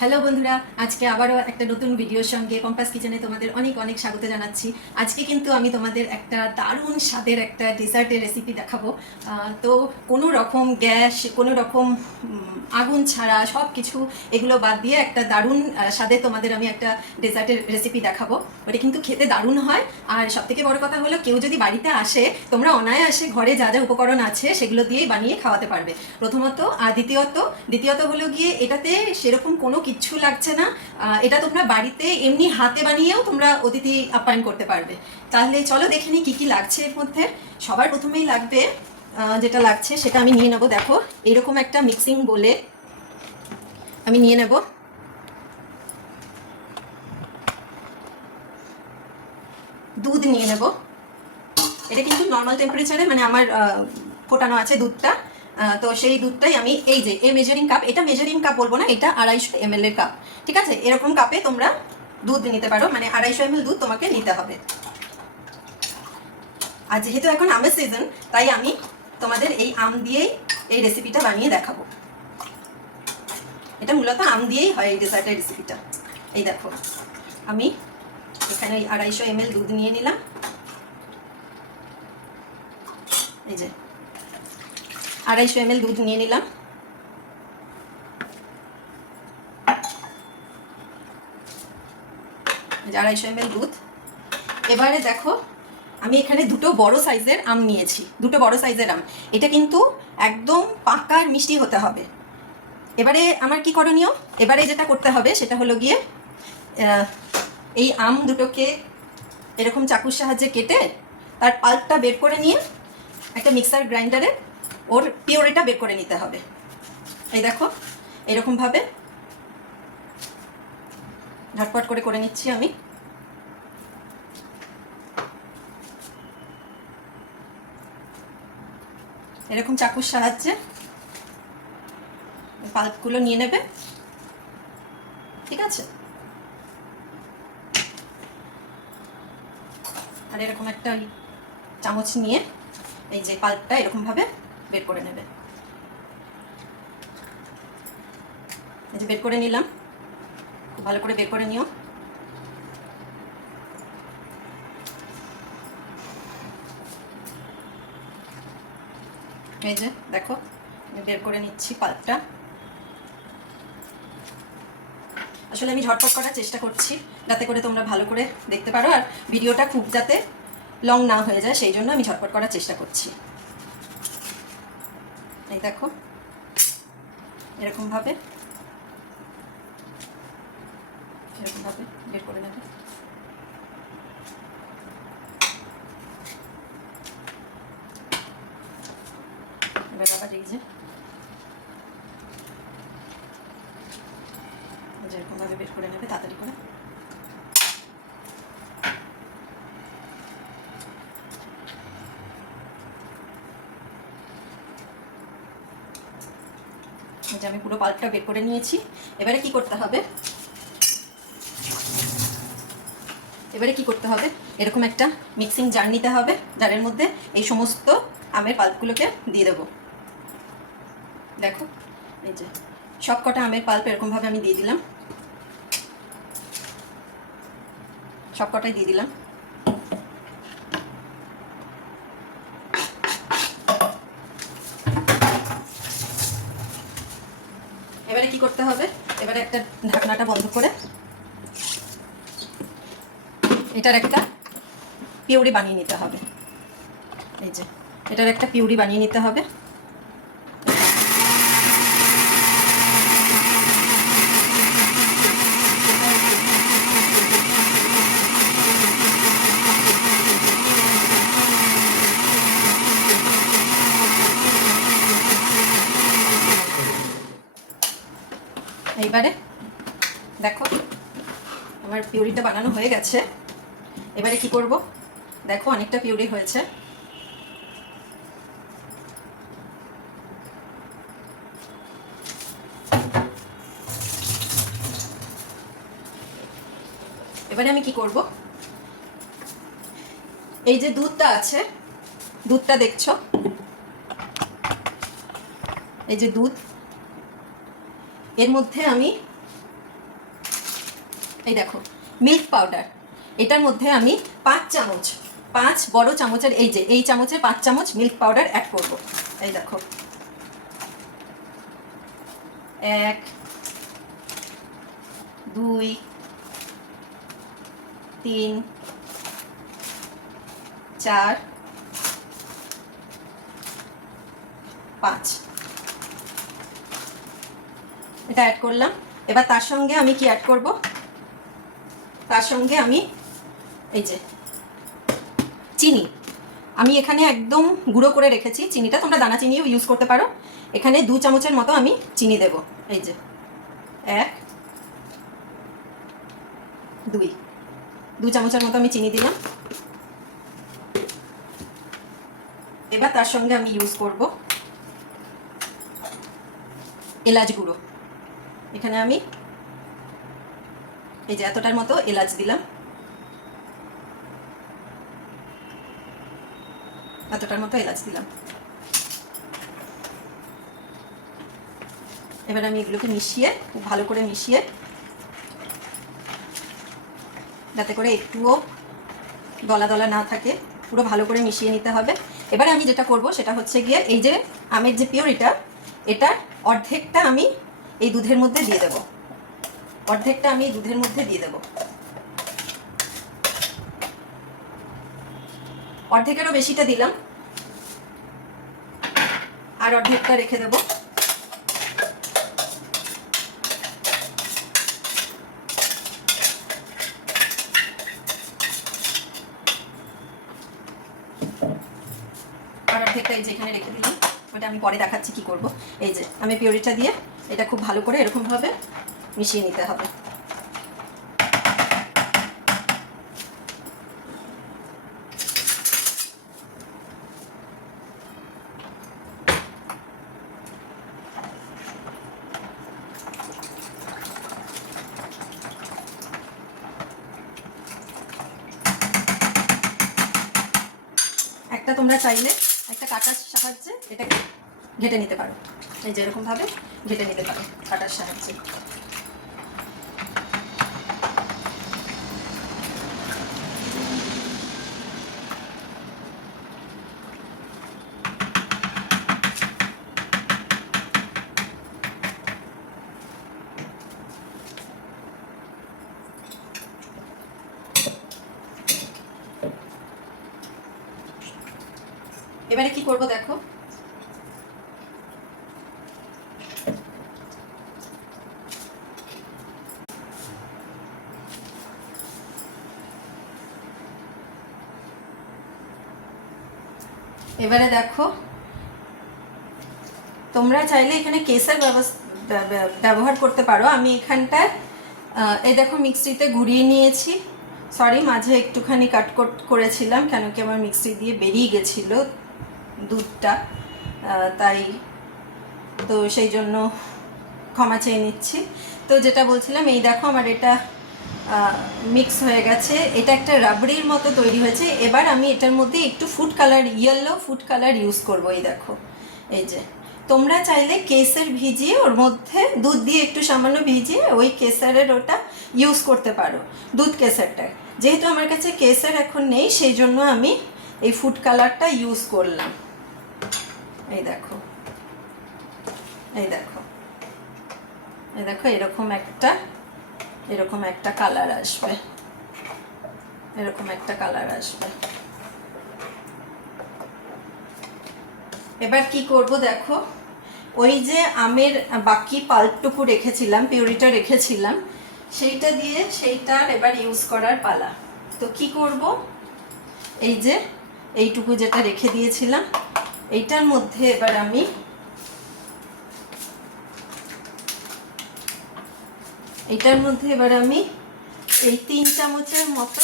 Hello বন্ধুরা, আজকে আবারও একটা নতুন ভিডিওর সঙ্গে কম্পাস কিচেনে তোমাদের অনেক অনেক স্বাগত জানাচ্ছি। আজকে কিন্তু আমি তোমাদের একটা দারুণ স্বাদের একটা ডেজার্টের রেসিপি দেখাবো। তো কোনো রকম গ্যাস, কোনো রকম আগুন ছাড়া সব কিছু এগুলো বাদ দিয়ে একটা দারুণ স্বাদে তোমাদের আমি একটা ডেজার্টের রেসিপি দেখাবো। ওটা কিন্তু খেতে দারুণ হয়। আর সব থেকে বড় কথা হলো, কেউ যদি বাড়িতে আসে, তোমরা অনায়াসে ঘরে যা যা উপকরণ আছে, সেগুলো দিয়েই বানিয়ে খাওয়াতে পারবে। প্রথমত আর দ্বিতীয়ত দ্বিতীয়ত হলো গিয়ে এটাতে সেরকম কোনো কিচ্ছু লাগছে না। এটা তোমরা বাড়িতে এমনি হাতে বানিয়েও তোমরা অতিথি আপ্যায়ন করতে পারবে। তাহলে চলো দেখে নিই কী কী লাগছে এর মধ্যে। সবার প্রথমেই লাগবে যেটা লাগছে সেটা আমি নিয়ে নেব, দেখো। এরকম একটা মিক্সিং বলে আমি নিয়ে নেব। দুধ নিয়ে নেব। এটা কিন্তু নর্মাল টেম্পারেচারে মানে আমার ফোটানো আছে দুধটা। তো সেই দুধটাই আমি এই যে, এই মেজারিং কাপ এটা মেজারিং কাপ বলব না, এটা আড়াইশো এম এর কাপ ঠিক আছে? এরকম কাপে তোমরা দুধ নিতে পারো মানে আড়াইশো এম দুধ তোমাকে নিতে হবে। আর যেহেতু এখন আমের সিজন তাই আমি তোমাদের এই আম দিয়েই এই রেসিপিটা বানিয়ে দেখাবো। এটা মূলত আম দিয়েই হয় এই ডেজার্টের রেসিপিটা এই দেখো, আমি এখানে ওই আড়াইশো এম দুধ নিয়ে নিলাম। এই যে আড়াইশো এম দুধ নিয়ে নিলাম। আড়াইশো এম দুধ। এবারে দেখো, আমি এখানে দুটো বড় সাইজের আম নিয়েছি। দুটো বড় সাইজের আম। এটা কিন্তু একদম পাকা আর মিষ্টি হতে হবে। এবারে আমার কি করণীয়? এবারে যেটা করতে হবে সেটা হলো গিয়ে এই আম দুটোকে এরকম চাকুর সাহায্যে কেটে তার পাল্পটা বের করে নিয়ে একটা মিক্সার গ্রাইন্ডারে ওর পিওরিটা বের করে নিতে হবে। এই দেখো এরকমভাবে ঝটপট করে করে নিচ্ছি আমি। এরকম চাকুর সাহায্যে পাল্পগুলো নিয়ে নেবে। ঠিক আছে? আর এরকম একটা চামচ নিয়ে এই যে পাল্পটা এরকমভাবে বের করে নেবে। এই যে বের করে নিলাম। খুব ভালো করে বের করে নিও। এই যে দেখো বের করে নিচ্ছি পাল্পটা। আসলে আমি ঝটপট করার চেষ্টা করছি, যাতে করে তোমরা ভালো করে দেখতে পারো, আর ভিডিওটা খুব যাতে লং না হয়ে যায়, সেই জন্য আমি ঝটপট করার চেষ্টা করছি। এই দেখো। এরকমভাবে। এরকমভাবে বের করে নেবে। এবার এই যে, যেরকমভাবে বের করে নেবে, তাড়াতাড়ি করে। যে আমি পুরো পাল্পটা বের করে নিয়েছি। এবারে কি করতে হবে? এবারে কি করতে হবে? এরকম একটা মিক্সিং জার নিতে হবে। জারের মধ্যে এই সমস্ত আমের পাল্পগুলোকে দিয়ে দেবো। দেখো, এই যে সব কটা আমের পাল্প এরকমভাবে আমি দিয়ে দিলাম। সব কটাই দিয়ে দিলাম এবারে কি করতে হবে এবারে একটা ঢাকনাটা বন্ধ করে এটার একটা পিউরি বানিয়ে নিতে হবে। এই যে, এটার একটা পিউরি বানিয়ে নিতে হবে। এইবারে দেখো, আমার পিউরিটা বানানো হয়ে গেছে। এবারে কি করব? দেখো, অনেকটা পিউরি হয়েছে। এবারে আমি কি করব? এই যে দুধটা আছে, দুধটা দেখছ? এই যে দুধ। এর মধ্যে আমি এই দেখো মিল্ক পাউডার এটার মধ্যে আমি পাঁচ চামচ, পাঁচ বড় চামচের এই যে, এই চামচে পাঁচ চামচ মিল্ক পাউডার অ্যাড করব। এই দেখো। এক, দুই, তিন, চার, পাঁচ। এটা অ্যাড করলাম। এবার তার সঙ্গে আমি কি অ্যাড করব? তার সঙ্গে আমি, এই যে, চিনি। আমি এখানে একদম গুঁড়ো করে রেখেছি চিনিটা। তোমরা দানা চিনিও ইউজ করতে পারো। এখানে দু চামচের মতো আমি চিনি দেব। এই যে, এক, দুই। দু চামচের মতো আমি চিনি দিলাম। এবার তার সঙ্গে আমি ইউজ করব এলাচ গুঁড়ো। এখানে আমি এই যে এতটার মতো এলাচ দিলাম। এতটার মতো এলাচ দিলাম। এবার আমি এগুলোকে মিশিয়ে, খুব ভালো করে মিশিয়ে, যাতে করে একটুও দলা দলা না থাকে, পুরো ভালো করে মিশিয়ে নিতে হবে। এবারে আমি যেটা করব সেটা হচ্ছে গিয়ে এই যে আমের যে পিওরিটা এটা অর্ধেকটা আমি এই দুধের মধ্যে দিয়ে দেব। অর্ধেকটা আমি দুধের মধ্যে দিয়ে দেব। অর্ধেকেরও বেশিটা দিলাম। আর অর্ধেকটা রেখে দেব। আর অর্ধেকটা এই যে এখানে রেখে দিলাম। ওটা আমি পরে দেখাচ্ছি কি করব। এই যে, আমি পিওরিটা দিয়ে এটা খুব ভালো করে এরকমভাবে মিশিয়ে নিতে হবে। একটা তোমরা চাইলে একটা কাটার সাহায্যে এটাকে ঘেটে নিতে পারো। এই যে এরকমভাবে ঘেটে নিতে পারো কাটার সাহায্যে। এবারে কি করব দেখো? এবারে দেখো, তোমরা চাইলে এখানে কেসের ব্যবহার করতে পারো। আমি এখানটায় এই দেখো মিক্সিতে ঘুরিয়ে নিয়েছি। সরি মাঝে একটুখানি কাট করেছিলাম, কেন কি আমার মিক্সি দিয়ে বেরিয়ে গেছিল। দুধটা তাই তো সেই জন্য ক্ষমা চেয়ে নিচ্ছি। তো যেটা বলছিলাম, এই দেখো আমার এটা মিক্স হয়ে গেছে। এটা একটা রাবড়ির মতো তৈরি হয়েছে। এবার আমি এটার মধ্যে একটু food colour yellow food colour use করব, এই দেখো। এই যে, তোমরা চাইলে কেসের ভিজিয়ে ওর মধ্যে দুধ দিয়ে একটু সামান্য ভিজিয়ে ওই কেসারের ওটা ইউজ করতে পারো, দুধ কেসারটা যেহেতু আমার কাছে কেসার এখন নেই, সেই জন্য আমি এই ফুড কালারটা ইউজ করলাম। এই দেখো। এই দেখো। এই দেখো, এরকম একটা এরকম একটা কালার আসবে। এরকম একটা কালার আসবে। এবার কি করব দেখো? ওই যে আমের বাকি পাল্পটুকু রেখেছিলাম, পিউরিটা রেখেছিলাম, সেইটা দিয়ে সেইটার এবার ইউজ করার পালা। তো কি করব? এই যে, এইটুকু যেটা রেখে দিয়েছিলাম এইটার মধ্যে এবার আমি এটার মধ্যে এবার আমি এই তিন চামচের মতো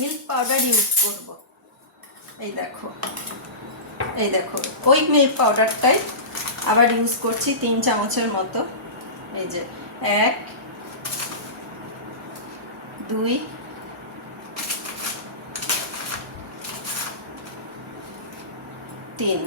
মিল্ক পাউডার ইউজ করব। এই দেখো এই দেখো, ওই মিল্ক পাউডারটাই আবার ইউজ করছি তিন চামচের মতো। এই যে, এক, দুই তিন।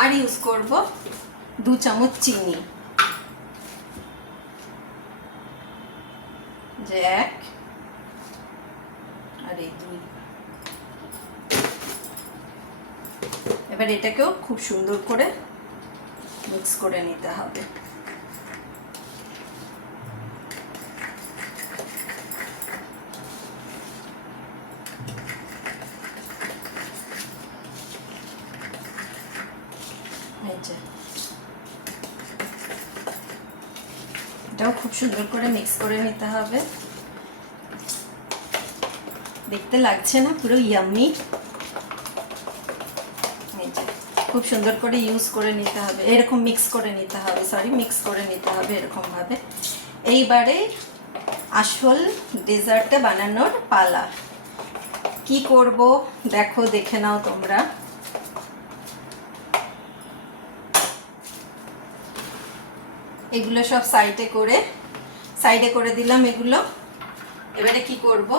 আর ইউজ করব দু চামচ চিনি। যে এক আর এই দুই। এবার এটাকেও খুব সুন্দর করে মিক্স করে নিতে হবে এই যে। এটাও খুব সুন্দর করে মিক্স করে নিতে হবে। দেখতে লাগছে না, পুরো ইয়াম্মি খুব সুন্দর করে ইউজ করে নিতে হবে। এরকম মিক্স করে নিতে হবে সরি মিক্স করে নিতে হবে এরকম ভাবে এইবারে আসল ডেজার্টটা বানানোর পালা। কি করব? দেখো, দেখে নাও তোমরা। এগুলো সব সাইডে করে সাইডে করে দিলাম এগুলো। এবারে কি করব?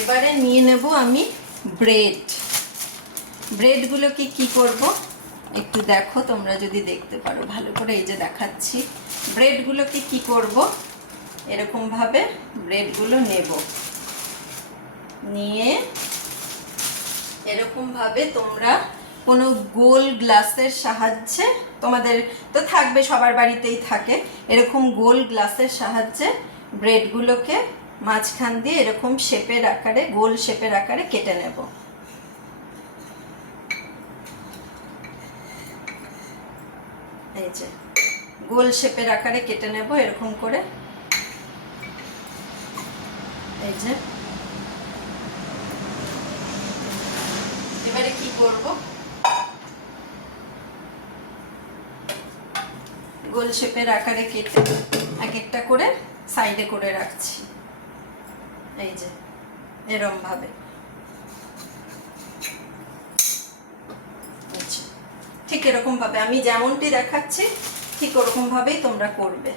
এবারে নিয়ে নেব আমি ব্রেড। ব্রেডগুলোকে কি করব? একটু দেখো, তোমরা যদি দেখতে পারো। ভালো করে এই যে দেখাচ্ছি। ব্রেডগুলোকে কি করব? এরকমভাবে ব্রেডগুলো নেব। নিয়ে এরকমভাবে তোমরা কোনো গোল গ্লাসের সাহায্যে তোমাদের তো থাকবে, সবার বাড়িতেই থাকে। এরকম গোল গ্লাসের সাহায্যে ব্রেডগুলোকে মাঝখান দিয়ে এরকম শেপের আকারে, গোল শেপের আকারে কেটে নেব। এই যে, গোল শেপের আকারে কেটে নেব এরকম করে। এই যে, এবারে কি করব? গোল শেপের আকারে কেটে এক একটা করে সাইডে করে রাখছি। এই যে এরম ভাবে। আচ্ছা, ঠিক এরকম ভাবে। আমি যেমনটি দেখাচ্ছি ঠিক ওরকম ভাবেই তোমরা করবে।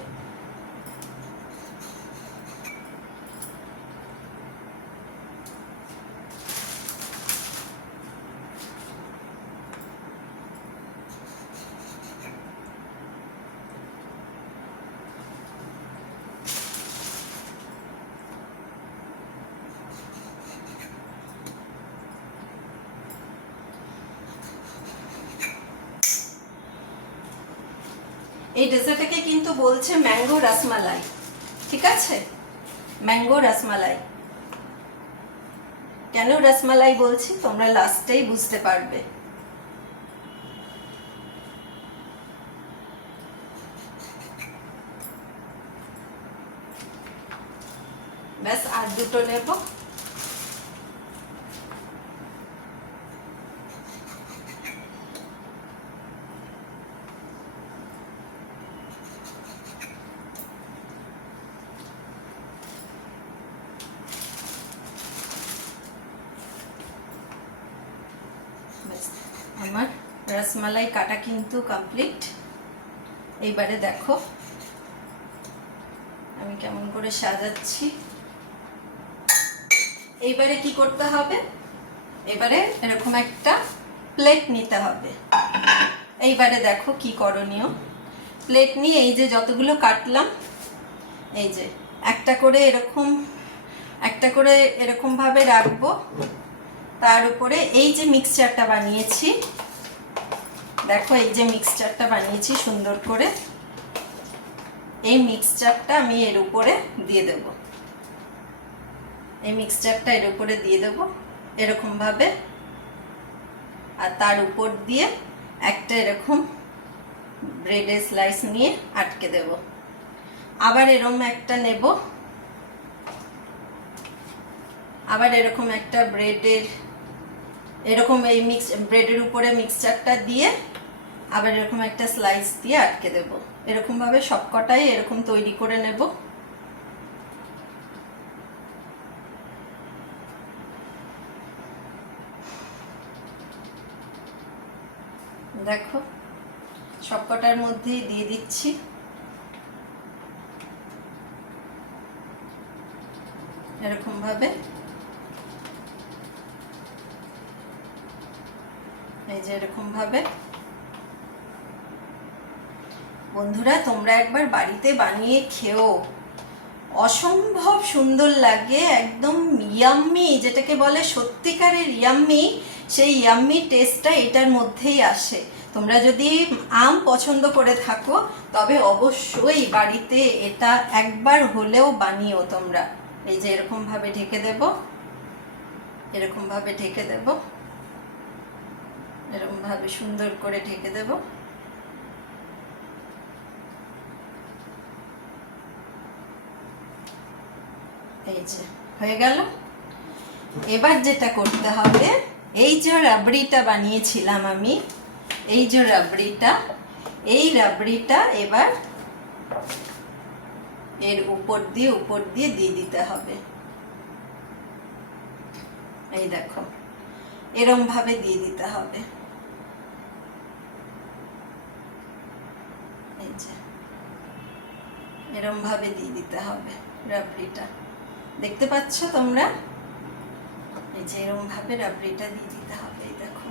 এই ডেজার্টটাকে কিন্তু বলছে ম্যাঙ্গো রসমালাই। ঠিক আছে? ম্যাঙ্গো রসমালাই। কেন রসমালাই বলছি? তোমরা লাস্টেই বুঝতে পারবে। ব্যাস, আর দুটো নেব ব্যাস, আমার রসমালাই কাটা কিন্তু কমপ্লিট এইবারে দেখো। আমি কেমন করে সাজাচ্ছি। এইবারে কি করতে হবে? এবারে এরকম একটা প্লেট নিতে হবে। এইবারে দেখো কি করণীয়। প্লেট নিয়ে এই যে যতগুলো কাটলাম, এই যে একটা করে এরকম, একটা করে এরকম ভাবে রাখব। তার উপরে এই যে মিক্সচারটা বানিয়েছি দেখো এই যে মিক্সচারটা বানিয়েছি সুন্দর করে। এই মিক্সচারটা আমি এর উপরে দিয়ে দেব। এই মিক্সচারটা এর উপরে দিয়ে দেব এরকম ভাবে। আর তার উপর দিয়ে একটা এরকম ব্রেডের স্লাইস নিয়ে আটকে দেব। আবার এরকম একটা নেব। আবার এরকম একটা ব্রেডের এরকম এই মিক্স ব্রেডের উপরে মিক্সচারটা দিয়ে আবার এরকম একটা স্লাইস দিয়ে আটকে দেব। এরকম ভাবে সবকটাই এরকম তৈরি করে নেব। দেখো, সবকটার মধ্যেই দিয়ে দিচ্ছি। এরকম ভাবে এই যে এরকম ভাবে বন্ধুরা, তোমরা একবার বাড়িতে বানিয়ে খেও। অসম্ভব সুন্দর লাগে, একদম ইয়াম্মি, যেটাকে বলে সত্যিকারের ইয়াম্মি, সেই ইয়াম্মি টেস্টটা এটার মধ্যেই আসে। তোমরা যদি আম পছন্দ করে থাকো, তবে অবশ্যই বাড়িতে এটা একবার হলেও বানিও তোমরা। এই যে এরকমভাবে ঢেকে দেব। এরকমভাবে ঢেকে দেব। এরকমভাবে সুন্দর করে ঢেকে দেবো। এই যে, হয়ে গেল? এবার যেটা করতে হবে, এই যে রাবড়িটা বানিয়েছিলাম আমি, এই যে রাবড়িটা, এই রাবড়িটা এবার এর উপর দিয়ে উপর দিয়ে দিয়ে দিতে হবে। এই দেখো, এরম ভাবে দিয়ে দিতে হবে। এই যে, এরম ভাবে দিয়ে দিতে হবে রাবড়িটা। দেখতে পাচ্ছ তোমরা? এই যে এরকম ভাবে রাবড়িটা দিয়ে দিতে হবে এই দেখো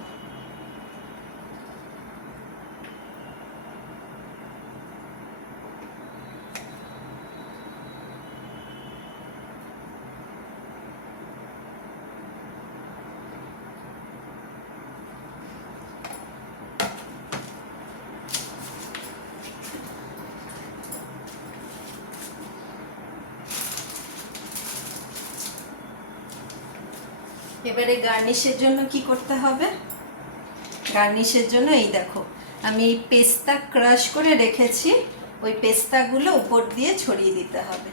এবারে গার্নিশের জন্য কি করতে হবে? গার্নিশের জন্য এই দেখো, আমি পেস্তা ক্রাশ করে রেখেছি, ওই পেস্তাগুলো উপর দিয়ে ছড়িয়ে দিতে হবে।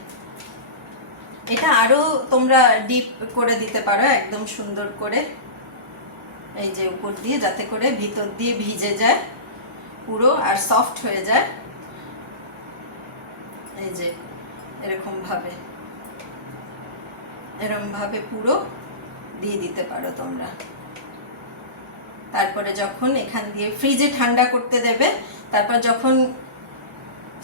এটা আরও তোমরা ডিপ করে দিতে পারো, একদম সুন্দর করে। এই যে উপর দিয়ে যাতে করে ভিতর দিয়ে ভিজে যায়, পুরো আর সফট হয়ে যায়। এই যে এরকম ভাবে এরকম ভাবে পুরো দিয়ে দিতে পারো তোমরা। তারপরে যখন এখান দিয়ে ফ্রিজে ঠান্ডা করতে দেবে, তারপর যখন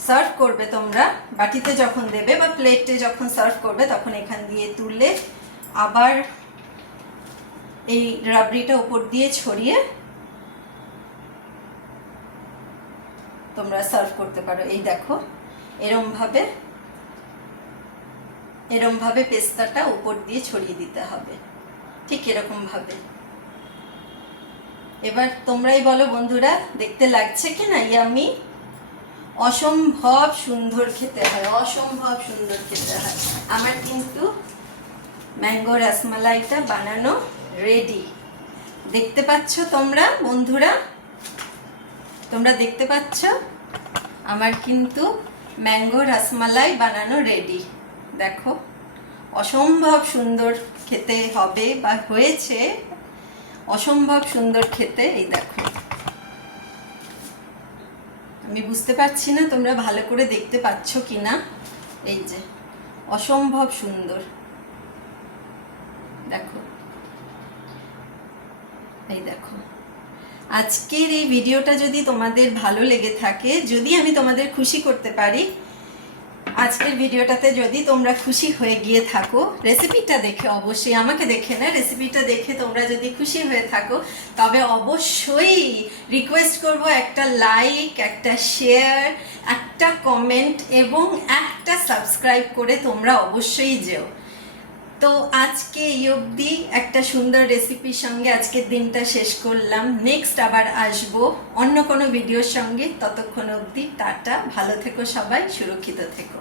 সার্ভ করবে তোমরা, বাটিতে যখন দেবে বা প্লেটে যখন সার্ভ করবে, তখন এখান দিয়ে তুলে আবার এই রাবড়িটা উপর দিয়ে ছড়িয়ে তোমরা সার্ভ করতে পারো। এই দেখো এরম ভাবে এরম ভাবে পেস্তাটা উপর দিয়ে ছড়িয়ে দিতে হবে। ঠিক এরকম ভাবে। এবার তোমরাই বলো বন্ধুরা, দেখতে লাগছে কি না? ইয়ামি, অসম্ভব সুন্দর খেতে হয়, অসম্ভব সুন্দর খেতে হয়। আমার কিন্তু ম্যাঙ্গো রসমালাইটা বানানো রেডি দেখতে পাচ্ছ তোমরা বন্ধুরা? তোমরা দেখতে পাচ্ছ? আমার কিন্তু ম্যাঙ্গো রসমালাই বানানো রেডি দেখো। অসম্ভব সুন্দর খেতে হবে বা হয়েছে, অসম্ভব সুন্দর খেতে, এই দেখো। আমি বুঝতে পারছি না তোমরা ভালো করে দেখতে পাচ্ছ কি না এই যে, অসম্ভব সুন্দর। দেখো। এই দেখো। আজকের এই ভিডিওটা যদি তোমাদের ভালো লেগে থাকে, যদি আমি তোমাদের খুশি করতে পারি আজকের ভিডিওটাতে যদি তোমরা খুশি হয়ে গিয়ে থাকো রেসিপিটা দেখে অবশ্যই, আমাকে দেখে না রেসিপিটা দেখে তোমরা যদি খুশি হয়ে থাকো, তবে অবশ্যই রিকোয়েস্ট করব একটা লাইক একটা শেয়ার একটা কমেন্ট এবং একটা সাবস্ক্রাইব করে তোমরা অবশ্যই যেও। তো আজকে এই অবধি একটা সুন্দর রেসিপির সঙ্গে আজকের দিনটা শেষ করলাম। নেক্সট আবার আসব অন্য কোনো ভিডিওর সঙ্গে। ততক্ষণ অবধি টাটা। ভালো থেকো সবাই, সুরক্ষিত থেকো।